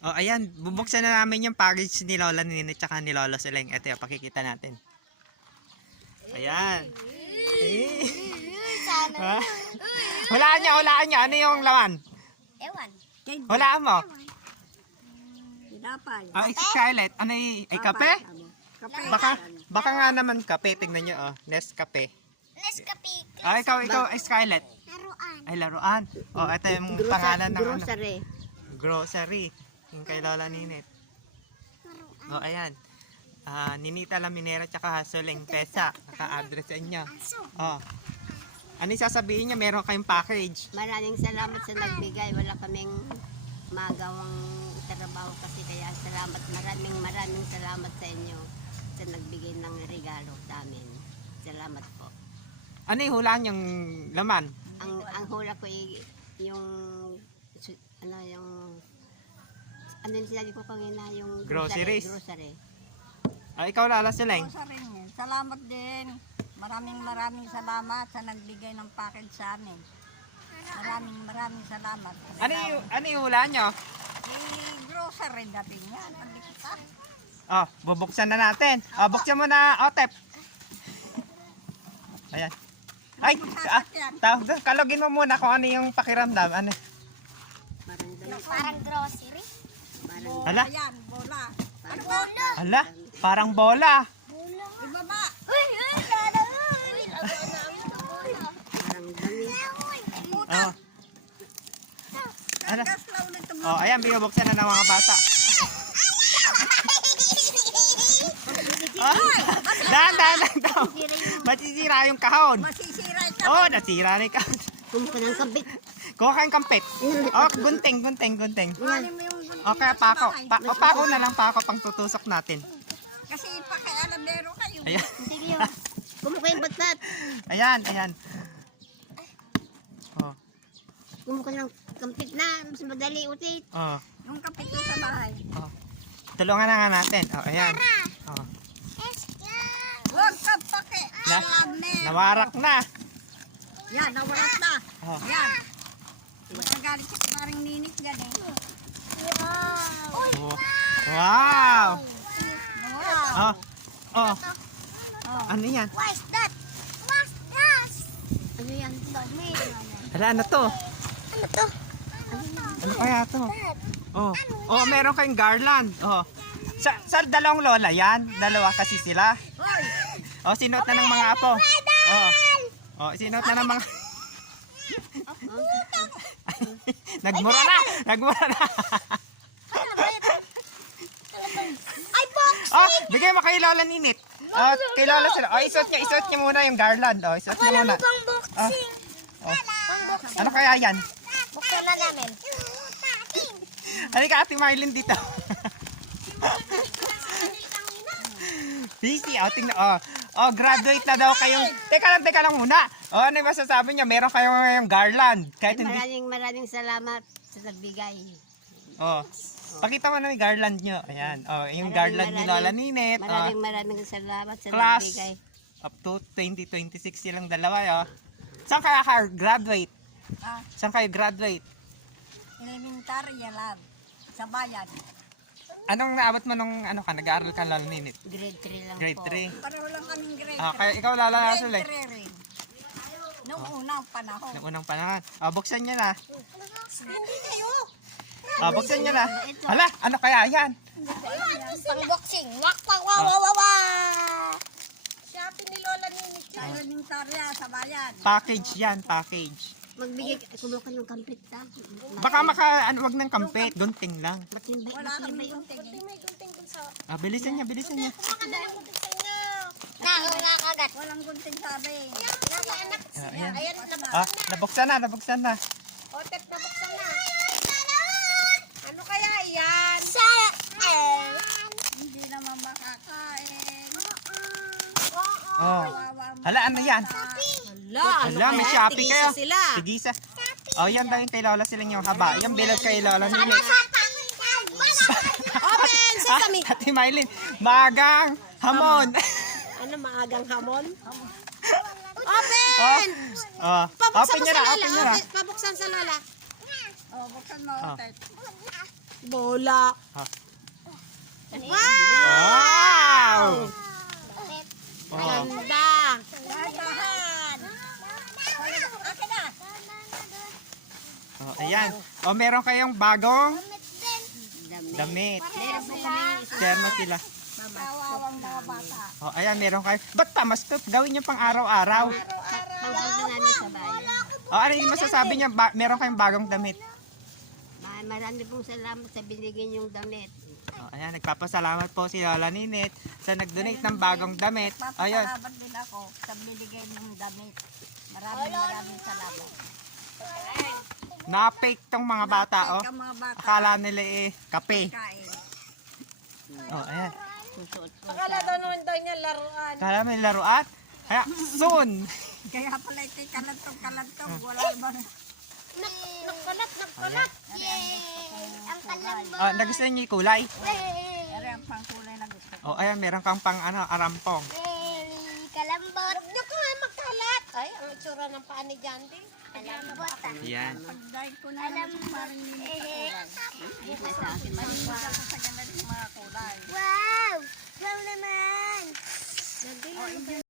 Oh, ayan, bubuksan na namin yung package ni Lola Nini tsaka ni Lolo Sileng. Ito yung pakikita natin. Ayan. Sana. Hulaan niya. Ano yung laman? Ewan. Hulaan mo. Tinapay. Ah, Scarlett, ano ay kape? Kape. Baka nga naman kape. Tingnan nyo, oh. Nescafe. Nescafe. Ah, ikaw, ay Scarlett. Laruan. Ay, laruan. Oh, ito yung pangalan ng Grocery. Grocery. Yung kay Lola Ninit. Oh, ayan. Ninita Laminera tsaka Hasoleng Pesa. Naka-address sa inyo. Oh. Ano yung sasabihin niya? Meron kayong package. Maraming salamat sa nagbigay. Wala kaming magawang trabaho kasi kaya salamat. Maraming salamat sa inyo sa nagbigay ng regalo sa amin. Salamat po. Ano yung hulaan yung laman? Ang hula ko yung ano yung sinabi ko kanina yung Groceries. grocery. Ah, ikaw Lala Sileng. Salamat din. Maraming salamat sa nagbigay ng package sa amin. Maraming salamat. Ano yung hulaan nyo? Grocery dating yan. Pagkita. Oh, bubuksan na natin. Oh, buksan mo na, Otep. Ayan. Ay, kalogin mo muna kung ano yung pakiramdam. Ano? Parang grocery. Hala? Ayan, bola. Ano bola? Hala, parang bola. Bola. Ibaba. Uy, lala. Laruan namin na bola. Parang dami. Oh. Hala. Gas na ulit ito. Oh, ayan, binubuksan na ng mga bata. Oh, dahan daw. Masisira yung kahon. Masisira ito. Oh, nasira na yung kahon. Kumuha ng kampit. Kuha kayong kampit. Oh, gunting. Kuhanin mo yung O kaya pako. Pako na lang pako pang tutusok natin. kasi pakialamero kayo. Ayan. Sige yun. Kumuha yung batbat. Ayan. Oh. Kumuha ng kampit na. Mas madali utit. Oh. Yung kapito sa bahay. Oh. Tulungan na nga natin. Oh, ayan. Oh. Huwag ka pakialamer. Nawarak na. Yan, nawarat na. Oh. Yan. Magagalit siya parang ninit dyan eh. Wow. Oh. Wow. Wow. Oh. Ano yan? What's that? What's that? Ano yan? Dami. Hala, ano to? Ano to? Ano kaya to? Oh. Oh, meron kayong garland. Oh. Sa dalawang lola yan? Dalawa kasi sila. Hoy! Oh, sinuot na ng mga apo. Oh. Oh, sinuot na ng mga... Nagmura na! Ay, box! Oh, bigay mo kay Lola Ninit. Oh, kay Lola sila. Oh, isuot niya muna yung garland. Oh, isuot niya muna. Pang boxing. Oh. Ano kaya yan? Buksan na namin. Halika, Ate Marlene dito. Busy, outing na. Oh, graduate na daw kayong... Teka lang muna. Oh, ano yung masasabi niya? Meron kayong ngayong garland. Kahit hindi... Maraming salamat sa nagbigay. Oh. Pakita mo na yung garland nyo. Ayan. Oh, yung garland ni Lola Ninit. Oh, Maraming salamat sa class nagbigay. up to 2026 silang dalawa. Oh. Saan kayo graduate? Ah, Saan kayo graduate? elementary lang. Sa bayan. Anong naabot mo nung nag-aaral ka Lola Ninit? Grade 3 lang Grade po. 3. Pareho lang kaming grade. Ah, kaya ikaw Lola Sule. Grade 3 rin. Noong unang panahon. Noong unang panahon. Ah, buksan niya na. Hindi kayo. Ah, buksan niya na. Hala, ano kaya yan? Pang boxing. Wak, wak, wak, wak, wak, wak. Shopping ni Lola Ninit. Sa elementary sa bayan. Package yan, package. Kumuha ng kampit ha. Baka wag ng kampet, gunting lang. Wala kami gunting. Ah, bilisan niya. Nakakagat. Walang gunting sabi. Ah, ayan. Ayan, Ah, nabuksan na. Otep, nabuksan na. Ano kaya yan? Sa... Hindi naman makakain. Oh. Hala, ano yan? Hala, may Shopee kayo. Tigisa. Oh, yan daw yung kay Lola sila yung haba. Yung bilog kay Lola Ninit. Open! Sesame! Ate Mylene, magang hamon. Ano maagang hamon? Open! Oh, Pabuksan open mo niya sa na, Lola. open niya na. Pabuksan sa Lola. Oh, buksan mo. Oh. Tet. Bola. Ah. Wow! Wow! Oh. Ganda. Dahan! Akin na! Oh, ayan. Oh, meron kayong bagong Damit. damit. Meron po kami isang Share mo sila. Kawawang mga bata. Oh, ayan, meron kayo. Ba't pamaskop? Gawin niyo pang araw-araw. pangpunta namin sa bayan. Oh, ano yung masasabi niya? Meron kayong bagong damit. Marami pong salamat sa binigay niyong damit. Oh, ayan, nagpapasalamat po si Lola Ninit sa nag-donate ng bagong damit. Ayun. Papasalamat din ako sa binigay ng damit. Maraming salamat. Na-fake tong mga bata, oh. Ang mga bata Akala nila kape. kain. Oh, ayan. Susuot po Akala daw naman daw niya laruan. Akala may laruan. Kaya, soon. Kaya pala ito'y kalantong. Wala ba? Nagkalat. ang kalamba. Oh, nagustuhan niyo yung kulay? Pero ang pangkulay na gusto. Oh, ayan, meron kang pang arampong. Kalambot. Huwag niyo ko nga magkalat. Ay, ang itsura ng paa ni Jandy. Kalambot. Ayan. Pag-dahil ko na naman sa parang Sa akin, Wala ko sa ganda